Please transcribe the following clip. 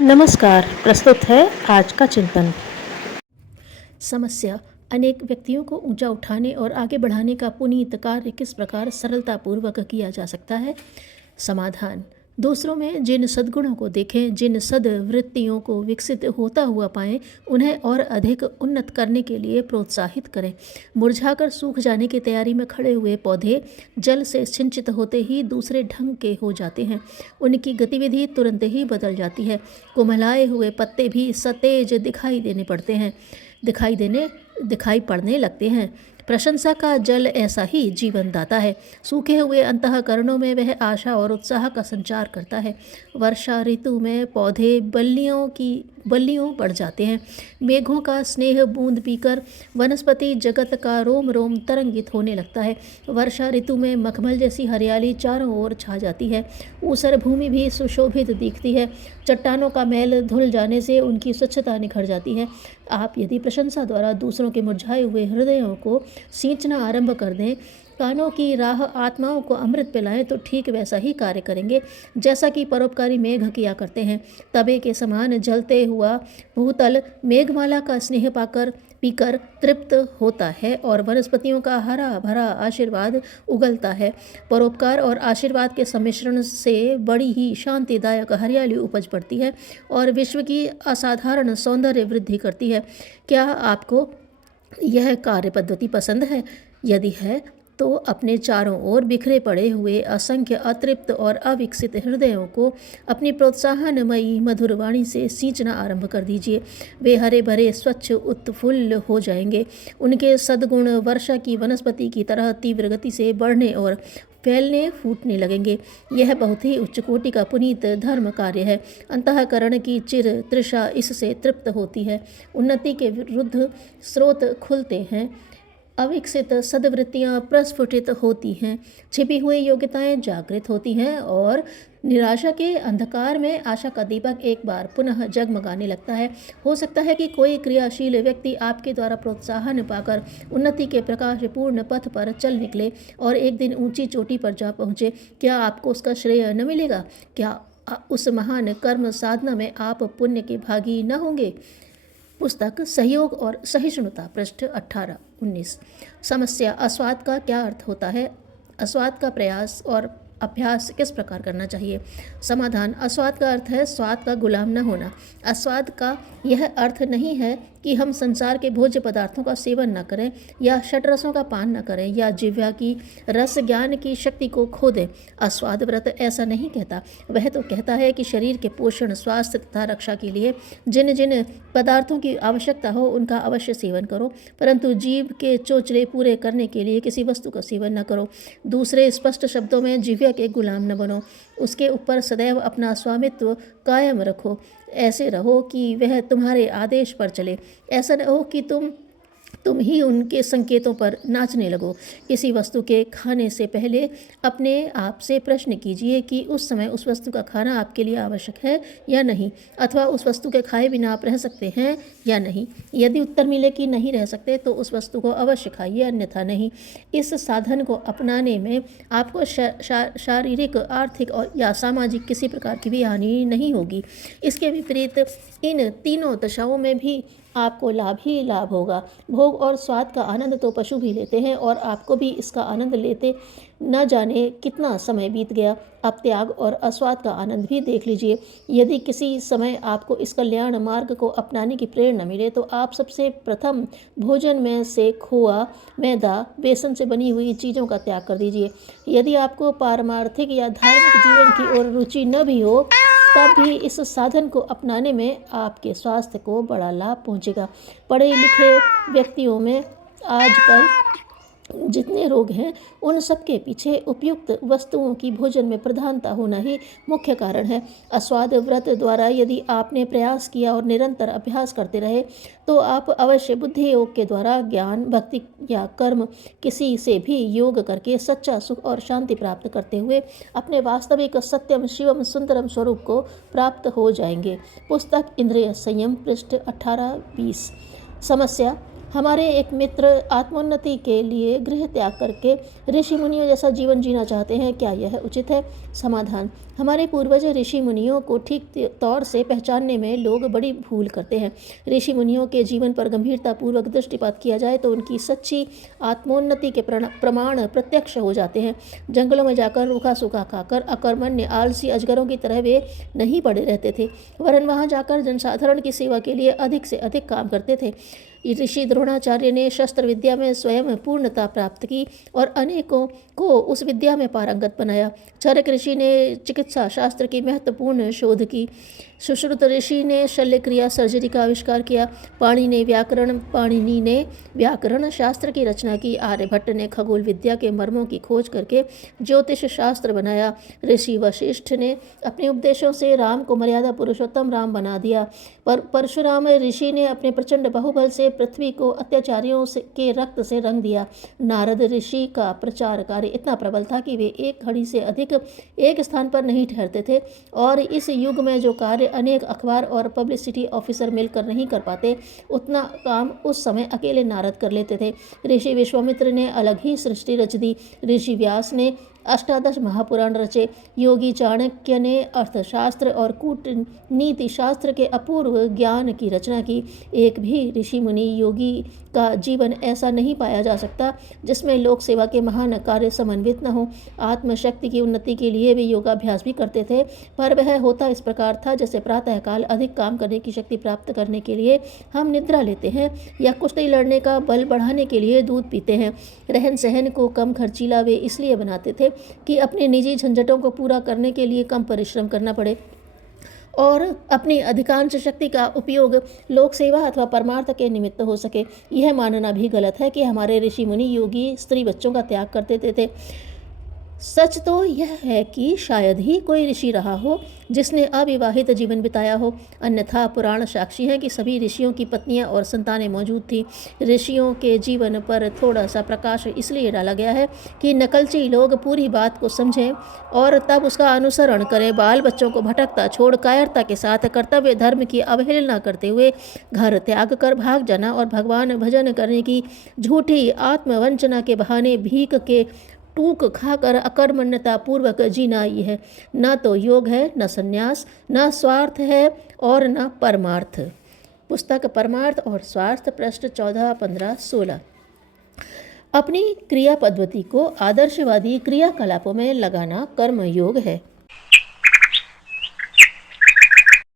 नमस्कार। प्रस्तुत है आज का चिंतन। समस्या। अनेक व्यक्तियों को ऊंचा उठाने और आगे बढ़ाने का पुनीत कार्य किस प्रकार सरलतापूर्वक किया जा सकता है? समाधान। दूसरों में जिन सद्गुणों को देखें, जिन सद्वृत्तियों को विकसित होता हुआ पाएं, उन्हें और अधिक उन्नत करने के लिए प्रोत्साहित करें। मुरझाकर सूख जाने की तैयारी में खड़े हुए पौधे जल से सिंचित होते ही दूसरे ढंग के हो जाते हैं। उनकी गतिविधि तुरंत ही बदल जाती है। कुम्हलाए हुए पत्ते भी सतेज दिखाई पड़ने लगते हैं। प्रशंसा का जल ऐसा ही जीवन दाता है। सूखे हुए अंतःकरणों में वह आशा और उत्साह का संचार करता है। वर्षा ऋतु में पौधे बल्लियों बढ़ जाते हैं। मेघों का स्नेह बूंद पीकर वनस्पति जगत का रोम रोम तरंगित होने लगता है। वर्षा ऋतु में मखमल जैसी हरियाली चारों ओर छा जाती है। ऊसर भूमि भी सुशोभित दिखती है। चट्टानों का मैल धुल जाने से उनकी स्वच्छता निखर जाती है। आप यदि प्रशंसा द्वारा दूसरों के मुरझाए हुए हृदयों को सींचना आरंभ कर दें, कानों की राह आत्माओं को अमृत पिलाएं, तो ठीक वैसा ही कार्य करेंगे जैसा कि परोपकारी मेघ किया करते हैं। तबे के समान जलते हुआ भूतल मेघमाला का स्नेह पीकर तृप्त होता है और वनस्पतियों का हरा भरा आशीर्वाद उगलता है। परोपकार और आशीर्वाद के सम्मिश्रण से बड़ी ही शांतिदायक हरियाली उपज पड़ती है और विश्व की असाधारण सौंदर्य वृद्धि करती है। क्या आपको यह कार्य पद्धति पसंद है? यदि है तो अपने चारों ओर बिखरे पड़े हुए असंख्य अतृप्त और अविकसित हृदयों को अपनी प्रोत्साहनमयी मधुर वाणी से सींचना आरंभ कर दीजिए। वे हरे भरे स्वच्छ उत्फुल्ल हो जाएंगे। उनके सद्गुण वर्षा की वनस्पति की तरह तीव्र गति से बढ़ने और फैलने फूटने लगेंगे। यह बहुत ही उच्च कोटि का पुनीत धर्म कार्य है। अंतःकरण की चिर तृषा इससे तृप्त होती है। उन्नति के विरुद्ध स्रोत खुलते हैं। अविकसित सद्वृत्तियाँ प्रस्फुटित होती हैं। छिपी हुई योग्यताएं जागृत होती हैं और निराशा के अंधकार में आशा का दीपक एक बार पुनः जगमगाने लगता है। हो सकता है कि कोई क्रियाशील व्यक्ति आपके द्वारा प्रोत्साहन पाकर उन्नति के प्रकाशपूर्ण पथ पर चल निकले और एक दिन ऊंची चोटी पर जा पहुँचे। क्या आपको उसका श्रेय न मिलेगा? क्या उस महान कर्म साधना में आप पुण्य के भागी न होंगे? पुस्तक सहयोग और सहिष्णुता, पृष्ठ 18-19। समस्या। अस्वाद का क्या अर्थ होता है? अस्वाद का प्रयास और अभ्यास किस प्रकार करना चाहिए? समाधान। अस्वाद का अर्थ है स्वाद का गुलाम न होना। अस्वाद का यह अर्थ नहीं है कि हम संसार के भोज्य पदार्थों का सेवन न करें या षड्रसों का पान न करें या जिह्वा की रस ज्ञान की शक्ति को खो दें। अस्वाद व्रत ऐसा नहीं कहता। वह तो कहता है कि शरीर के पोषण, स्वास्थ्य तथा रक्षा के लिए जिन जिन पदार्थों की आवश्यकता हो उनका अवश्य सेवन करो, परंतु जीव के चोचले पूरे करने के लिए किसी वस्तु का सेवन न करो। दूसरे स्पष्ट शब्दों में जिह्वा के गुलाम न बनो। उसके ऊपर सदैव अपना स्वामित्व कायम रखो। ऐसे रहो कि वह तुम्हारे आदेश पर चले। ऐसा न हो कि तुम ही उनके संकेतों पर नाचने लगो। किसी वस्तु के खाने से पहले अपने आप से प्रश्न कीजिए कि उस समय उस वस्तु का खाना आपके लिए आवश्यक है या नहीं, अथवा उस वस्तु के खाए बिना आप रह सकते हैं या नहीं। यदि उत्तर मिले कि नहीं रह सकते तो उस वस्तु को अवश्य खाइए, अन्यथा नहीं। इस साधन को अपनाने में आपको शारीरिक, आर्थिक और या सामाजिक किसी प्रकार की भी हानि नहीं होगी। इसके विपरीत इन तीनों दशाओं में भी आपको लाभ ही लाभ होगा। भोग और स्वाद का आनंद तो पशु भी लेते हैं और आपको भी इसका आनंद लेते न जाने कितना समय बीत गया। आप त्याग और अस्वाद का आनंद भी देख लीजिए। यदि किसी समय आपको इस कल्याण मार्ग को अपनाने की प्रेरणा मिले तो आप सबसे प्रथम भोजन में से खोआ, मैदा, बेसन से बनी हुई चीज़ों का त्याग कर दीजिए। यदि आपको पारमार्थिक या धार्मिक जीवन की ओर रुचि न भी हो, तब भी इस साधन को अपनाने में आपके स्वास्थ्य को बड़ा लाभ पहुंचेगा। पढ़े लिखे व्यक्तियों में आजकल जितने रोग हैं उन सब के पीछे उपयुक्त वस्तुओं की भोजन में प्रधानता होना ही मुख्य कारण है। अस्वाद व्रत द्वारा यदि आपने प्रयास किया और निरंतर अभ्यास करते रहे तो आप अवश्य बुद्धि योग के द्वारा ज्ञान, भक्ति या कर्म किसी से भी योग करके सच्चा सुख और शांति प्राप्त करते हुए अपने वास्तविक सत्यम शिवम सुंदरम स्वरूप को प्राप्त हो जाएंगे। पुस्तक इंद्रिय संयम, पृष्ठ 18-20। समस्या। हमारे एक मित्र आत्मोन्नति के लिए गृह त्याग करके ऋषि मुनियों जैसा जीवन जीना चाहते हैं। क्या यह उचित है? समाधान: हमारे पूर्वज ऋषि मुनियों को ठीक तौर से पहचानने में लोग बड़ी भूल करते हैं। ऋषि मुनियों के जीवन पर गंभीरतापूर्वक दृष्टिपात किया जाए तो उनकी सच्ची आत्मोन्नति के प्रमाण प्रत्यक्ष हो जाते हैं। जंगलों में जाकर रूखा सूखा खाकर अकर्मण्य आलसी अजगरों की तरह वे नहीं पड़े रहते थे, वरन वहां जाकर जनसाधारण की सेवा के लिए अधिक से अधिक काम करते थे। ऋषि द्रोणाचार्य ने शस्त्र विद्या में स्वयं पूर्णता प्राप्त की और अनेकों को उस विद्या में पारंगत बनाया। चरक ऋषि ने चिकित्सा शास्त्र की महत्वपूर्ण शोध की। सुश्रुत ऋषि ने शल्य क्रिया सर्जरी का आविष्कार किया। पाणिनि ने व्याकरण शास्त्र की रचना की। आर्यभट्ट ने खगोल विद्या के मर्मों की खोज करके ज्योतिष शास्त्र बनाया। ऋषि वशिष्ठ ने अपने उपदेशों से राम को मर्यादा पुरुषोत्तम राम बना दिया। परशुराम ऋषि ने अपने प्रचंड बाहुबल से पृथ्वी को अत्याचारियों के रक्त से रंग दिया। नारद ऋषि का प्रचार कार्य इतना प्रबल था कि वे एक घड़ी से अधिक एक स्थान पर नहीं ठहरते थे, और इस युग में जो कार्य अनेक अखबार और पब्लिसिटी ऑफिसर मिलकर नहीं कर पाते, उतना काम उस समय अकेले नारद कर लेते थे। ऋषि विश्वामित्र ने अलग ही सृष्टि रच दी। ऋषि व्यास ने अष्टादश महापुराण रचे। योगी चाणक्य ने अर्थशास्त्र और कूटनीति शास्त्र के अपूर्व ज्ञान की रचना की। एक भी ऋषि मुनि योगी का जीवन ऐसा नहीं पाया जा सकता जिसमें लोक सेवा के महान कार्य समन्वित न हो। आत्मशक्ति की उन्नति के लिए वे योगाभ्यास भी करते थे, पर वह होता इस प्रकार था जैसे प्रातःकाल अधिक काम करने की शक्ति प्राप्त करने के लिए हम निद्रा लेते हैं या कुश्ती लड़ने का बल बढ़ाने के लिए दूध पीते हैं। रहन सहन को कम खर्चीला वे इसलिए बनाते थे कि अपने निजी झंझटों को पूरा करने के लिए कम परिश्रम करना पड़े और अपनी अधिकांश शक्ति का उपयोग लोक सेवा अथवा परमार्थ के निमित्त हो सके। यह मानना भी गलत है कि हमारे ऋषि मुनि योगी स्त्री बच्चों का त्याग करते थे। सच तो यह है कि शायद ही कोई ऋषि रहा हो जिसने अविवाहित जीवन बिताया हो, अन्यथा पुराण साक्षी हैं कि सभी ऋषियों की पत्नियां और संतानें मौजूद थीं। ऋषियों के जीवन पर थोड़ा सा प्रकाश इसलिए डाला गया है कि नकलची लोग पूरी बात को समझें और तब उसका अनुसरण करें। बाल बच्चों को भटकता छोड़ कायरता के साथ कर्तव्य धर्म की अवहेलना करते हुए घर त्याग कर भाग जाना और भगवान भजन करने की झूठी आत्मवंचना के बहाने भीख के टूक खाकर अकर्मण्यता पूर्वक जीना, यह न तो योग है, न संन्यास, न स्वार्थ है और न परमार्थ। पुस्तक परमार्थ और स्वार्थ, पृष्ठ 14, 15, 16। अपनी क्रिया पद्धति को आदर्शवादी क्रियाकलापों में लगाना कर्म योग है।